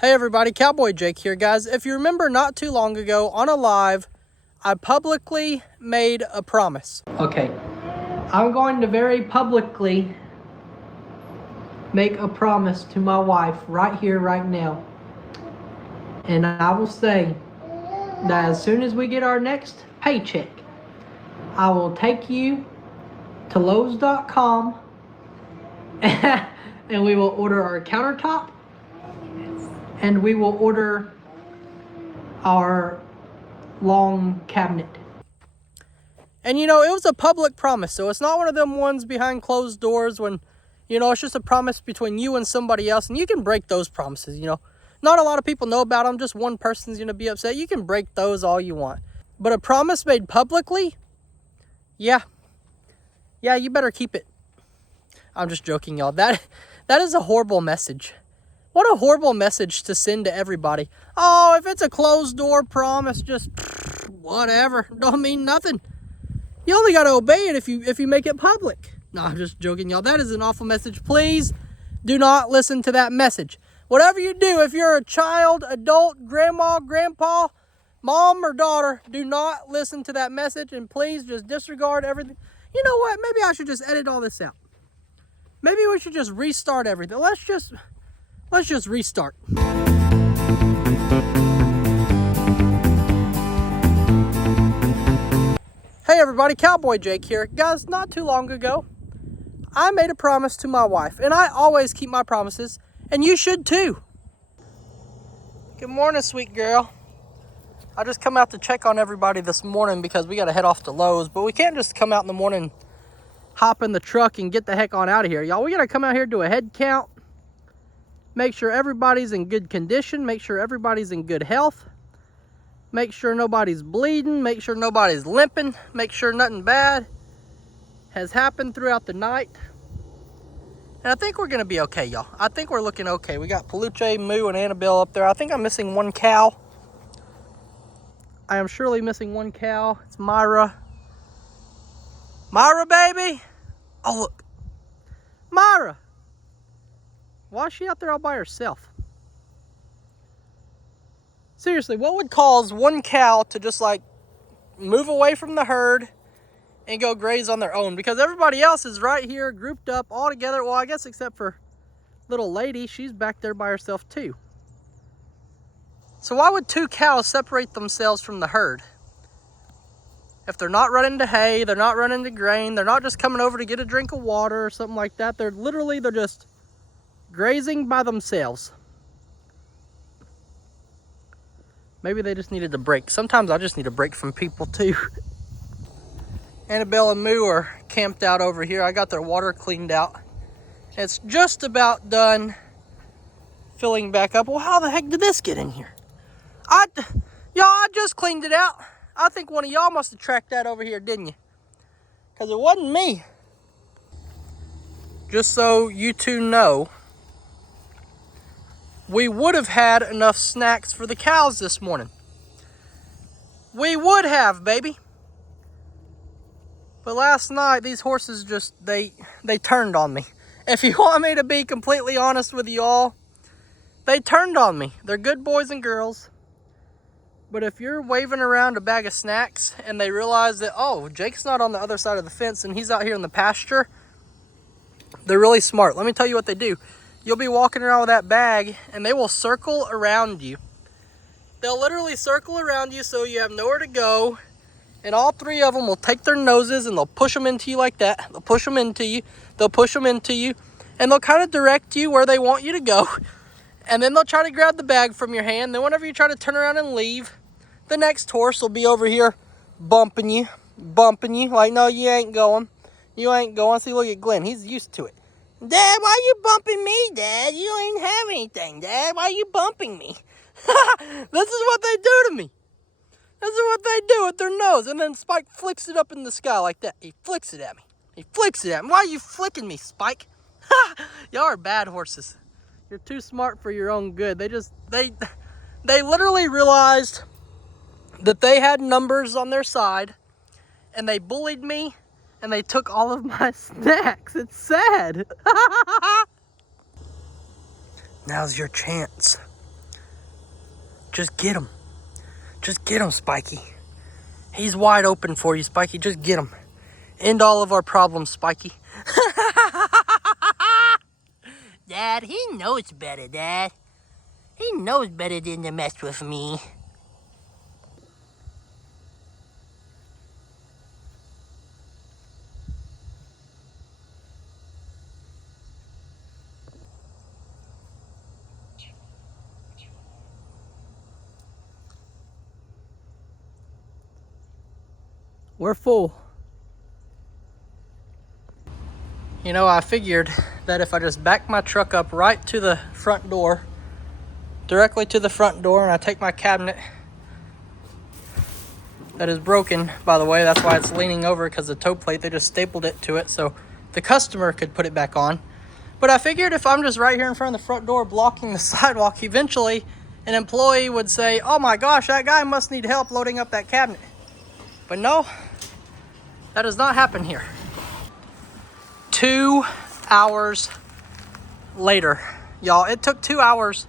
Hey everybody, Cowboy Jake here, guys. If you remember not too long ago on a live, I publicly made a promise. Okay, I'm going to very publicly make a promise to my wife right here, right now. And I will say that as soon as we get our next paycheck, I will take you to Lowe's.com and we will order our countertop. And we will order our long cabinet. And you know, it was a public promise, so it's not one of them ones behind closed doors when, you know, it's just a promise between you and somebody else, and you can break those promises, you know. Not a lot of people know about them, just one person's going to be upset. You can break those all you want. But a promise made publicly, yeah, you better keep it. I'm just joking, y'all. That is a horrible message. What a horrible message to send to everybody. Oh, if it's a closed door promise, just whatever. Don't mean nothing. You only got to obey it if you make it public. No, I'm just joking, y'all. That is an awful message. Please do not listen to that message. Whatever you do, if you're a child, adult, grandma, grandpa, mom, or daughter, do not listen to that message, and please just disregard everything. You know what? Maybe I should just edit all this out. Maybe we should just restart everything. Let's just restart. Hey everybody, Cowboy Jake here. Guys, not too long ago, I made a promise to my wife, and I always keep my promises, and you should too. Good morning, sweet girl. I just come out to check on everybody this morning because we got to head off to Lowe's, but we can't just come out in the morning, hop in the truck, and get the heck on out of here, y'all. We got to come out here, do a head count, make sure everybody's in good condition, make sure everybody's in good health, make sure nobody's bleeding, make sure nobody's limping, make sure nothing bad has happened throughout the night. And I think we're going to be okay, y'all. I think we're looking okay. We got Peluche, Moo, and Annabelle up there. I think I'm missing one cow. I am surely missing one cow. It's Myra. Myra, baby! Oh, look. Myra! Why is she out there all by herself? Seriously, what would cause one cow to just like move away from the herd and go graze on their own? Because everybody else is right here grouped up all together. Well, I guess except for little lady, she's back there by herself too. So why would two cows separate themselves from the herd? If they're not running to hay, they're not running to grain, they're not just coming over to get a drink of water or something like that. They're just grazing by themselves. Maybe they just needed a break. Sometimes I just need a break from people too. Annabelle and Moo are camped out over here. I got their water cleaned out. It's just about done filling back up. Well, how the heck did this get in here? I just cleaned it out. I think one of y'all must have tracked that over here, didn't you? Because it wasn't me. Just so you two know, we would have had enough snacks for the cows this morning. We would have, baby. But last night, these horses just, they turned on me. If you want me to be completely honest with you all, they turned on me. They're good boys and girls. But if you're waving around a bag of snacks and they realize that, oh, Jake's not on the other side of the fence and he's out here in the pasture, they're really smart. Let me tell you what they do. You'll be walking around with that bag and they will circle around you. They'll literally circle around you so you have nowhere to go. And all three of them will take their noses and they'll push them into you like that. They'll push them into you. They'll push them into you. And they'll kind of direct you where they want you to go. And then they'll try to grab the bag from your hand. Then whenever you try to turn around and leave, the next horse will be over here bumping you. Like, no, you ain't going. You ain't going. See, look at Glenn. He's used to it. Dad, why you bumping me, Dad? You ain't have anything, Dad. Why you bumping me? This is what they do to me. This is what they do with their nose. And then Spike flicks it up in the sky like that. He flicks it at me. Why are you flicking me, Spike? Y'all are bad horses. You're too smart for your own good. They literally realized that they had numbers on their side, and they bullied me, and they took all of my snacks. It's sad. Now's your chance. Just get him. Just get him, Spiky. He's wide open for you, Spiky. Just get him. End all of our problems, Spiky. Dad, he knows better, Dad. He knows better than to mess with me. We're full. You know, I figured that if I just back my truck up right to the front door, directly to the front door, and I take my cabinet that is broken, by the way, that's why it's leaning over, because the toe plate, they just stapled it to it so the customer could put it back on. But I figured if I'm just right here in front of the front door blocking the sidewalk, eventually an employee would say, oh my gosh, that guy must need help loading up that cabinet. But no, that does not happen here. 2 hours later, y'all, it took 2 hours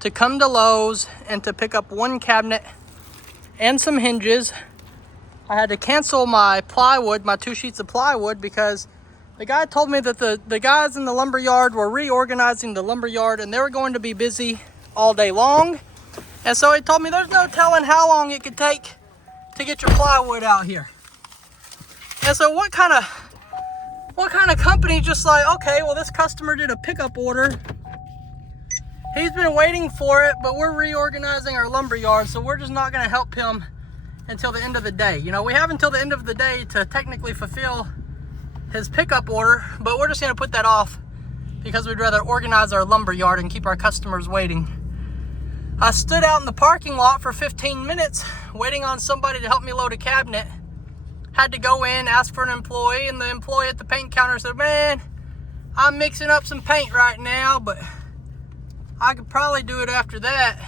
to come to Lowe's and to pick up one cabinet and some hinges. I had to cancel my plywood, my 2 sheets of plywood, because the guy told me that the guys in the lumber yard were reorganizing the lumber yard and they were going to be busy all day long. And so he told me there's no telling how long it could take to get your plywood out here. And so what kind of company just like, okay, well, this customer did a pickup order. He's been waiting for it, but we're reorganizing our lumber yard, so we're just not gonna help him until the end of the day. You know, we have until the end of the day to technically fulfill his pickup order, but we're just gonna put that off because we'd rather organize our lumber yard and keep our customers waiting. I stood out in the parking lot for 15 minutes waiting on somebody to help me load a cabinet. Had to go in, ask for an employee, and the employee at the paint counter said, man, I'm mixing up some paint right now, but I could probably do it after that.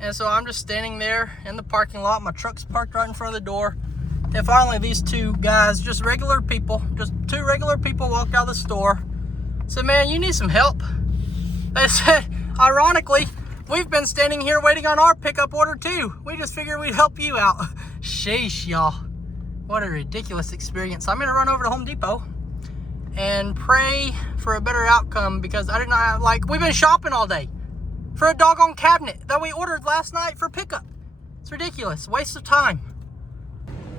And so I'm just standing there in the parking lot. My truck's parked right in front of the door. And finally, these 2 guys, just regular people, just 2 regular people, walked out of the store. Said, man, you need some help? They said, ironically, we've been standing here waiting on our pickup order too. We just figured we'd help you out. Sheesh, y'all. What a ridiculous experience. I'm gonna run over to Home Depot and pray for a better outcome, because I did not have, like, we've been shopping all day for a doggone cabinet that we ordered last night for pickup. It's ridiculous, waste of time.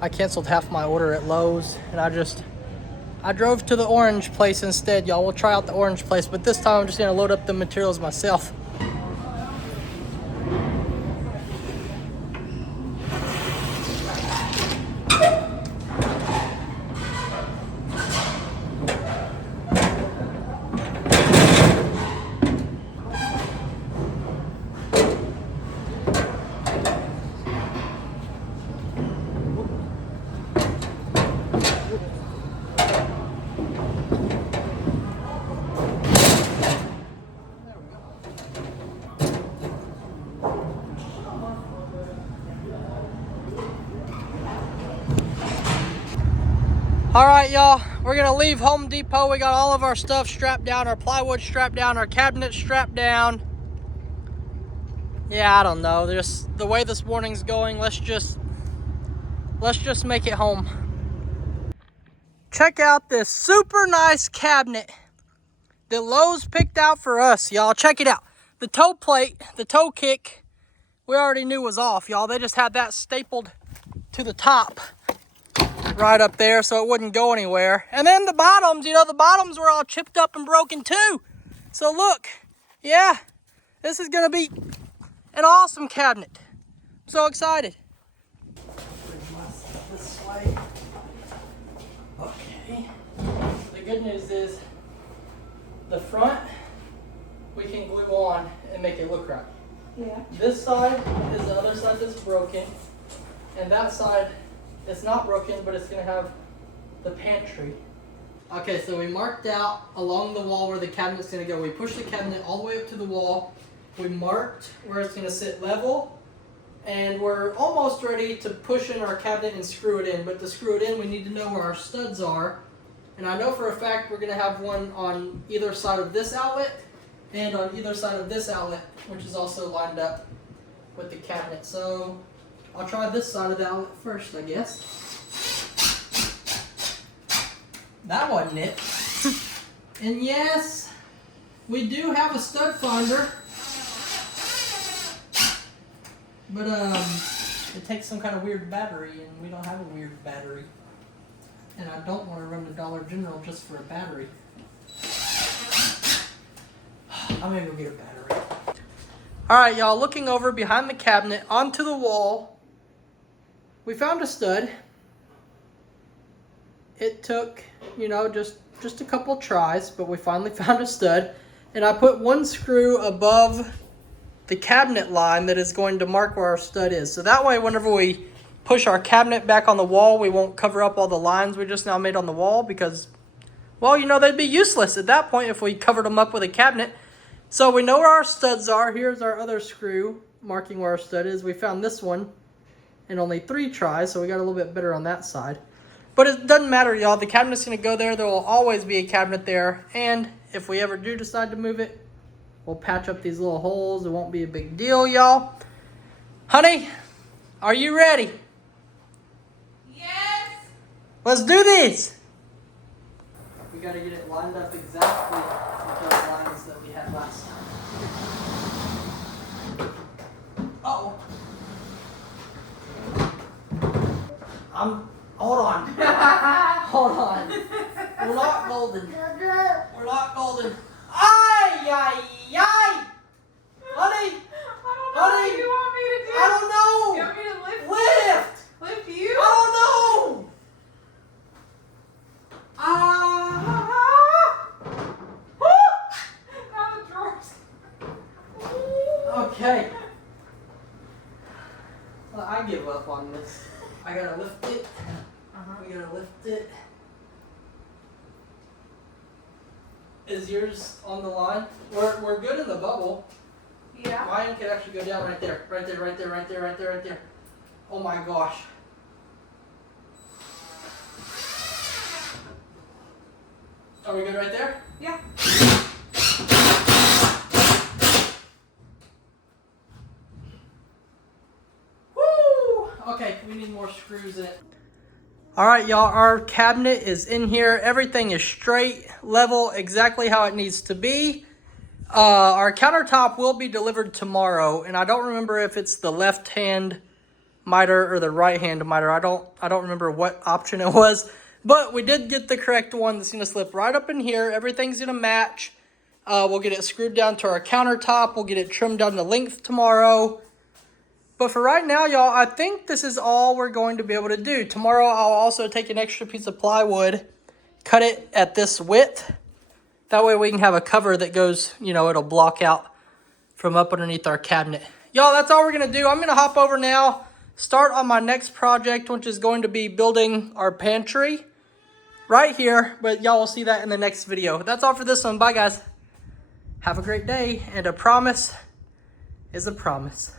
I canceled half my order at Lowe's and I drove to the orange place instead, y'all. We'll try out the orange place, but this time I'm just gonna load up the materials myself. All right, y'all, we're gonna leave Home Depot. We got all of our stuff strapped down, our plywood strapped down, our cabinet strapped down. Yeah, I don't know, just the way this morning's going, let's just make it home. Check out this super nice cabinet that Lowe's picked out for us, y'all. Check it out. The toe plate, the toe kick, we already knew was off, y'all. They just had that stapled to the top right up there so it wouldn't go anywhere. And then the bottoms, you know, the bottoms were all chipped up and broken too. So look, yeah, this is gonna be an awesome cabinet. I'm so excited. This way. Okay. The good news is the front we can glue on and make it look right. Yeah. This side is the other side that's broken, and that side it's not broken, but it's going to have the pantry. Okay, so we marked out along the wall where the cabinet's going to go. We pushed the cabinet all the way up to the wall. We marked where it's going to sit level. And we're almost ready to push in our cabinet and screw it in. But to screw it in, we need to know where our studs are. And I know for a fact we're going to have one on either side of this outlet and on either side of this outlet, which is also lined up. with the cabinet. So I'll try this side of the outlet first, I guess. That wasn't it. And yes, we do have a stud finder. But it takes some kind of weird battery, and we don't have a weird battery. And I don't want to run to Dollar General just for a battery. I'm gonna go get a battery. Alright, y'all, looking over behind the cabinet onto the wall, we found a stud. It took, you know, just a couple tries, but we finally found a stud. And I put one screw above the cabinet line that is going to mark where our stud is. So that way, whenever we push our cabinet back on the wall, we won't cover up all the lines we just now made on the wall because, well, you know, they'd be useless at that point if we covered them up with a cabinet. So we know where our studs are. Here's our other screw marking where our stud is. We found this one in only 3 tries, so we got a little bit better on that side. But it doesn't matter, y'all. The cabinet's going to go there. There will always be a cabinet there. And if we ever do decide to move it, we'll patch up these little holes. It won't be a big deal, y'all. Honey, are you ready? Yes. Let's do this. We got to get it lined up exactly with those lines that we had last time. Uh-oh. Hold on. Hold on. We're not golden. We're not golden. Ay, ay, ay. Honey. I don't know what you want me to do. I don't know. You want me to lift? Lift. Lift you? I don't know. Now the drawers. Okay. Well, I give up on this. I gotta lift it. We gotta lift it. Is yours on the line? We're good in the bubble. Yeah. Mine could actually go down right there. Right there, right there, right there, right there, right there. Oh my gosh. Are we good right there? Yeah. Woo! Okay, we need more screws in it. Alright, y'all, our cabinet is in here. Everything is straight, level, exactly how it needs to be. Our countertop will be delivered tomorrow, and I don't remember if it's the left-hand miter or the right-hand miter. I don't remember what option it was, but we did get the correct one. That's going to slip right up in here. Everything's going to match. We'll get it screwed down to our countertop. We'll get it trimmed down to length tomorrow. But for right now, y'all, I think this is all we're going to be able to do. Tomorrow, I'll also take an extra piece of plywood, cut it at this width. That way we can have a cover that goes, you know, it'll block out from up underneath our cabinet. Y'all, that's all we're going to do. I'm going to hop over now, start on my next project, which is going to be building our pantry right here. But y'all will see that in the next video. That's all for this one. Bye, guys. Have a great day. And a promise is a promise.